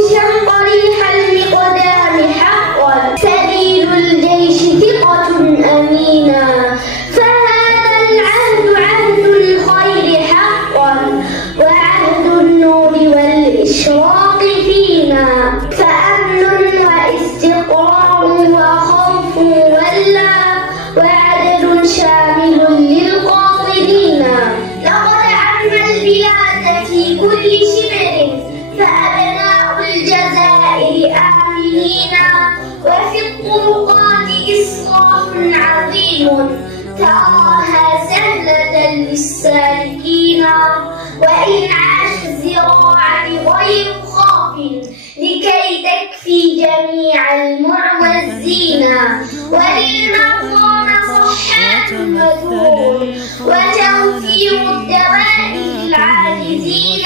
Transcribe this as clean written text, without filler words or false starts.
جيوشا قريح المقدام حقا، سبيل الجيش ثقة أمينا، فهذا العهد عهد الخير حقا، وعهد النور والإشراق فينا، فأمن واستقرار وخوف ولا، وعدل شامل للقاصدين. لقد عم البلاد في كل شبر، فأبناء الجزائر آمنين، وفي الطرقات إسراف عظيم، تراها سهلة للسالكين، وإن عاش الزراعة غير خاف، لكي تكفي جميع المعوزين، وللمرضى مصحات مذور، وتوفير الدواء للعاجزين.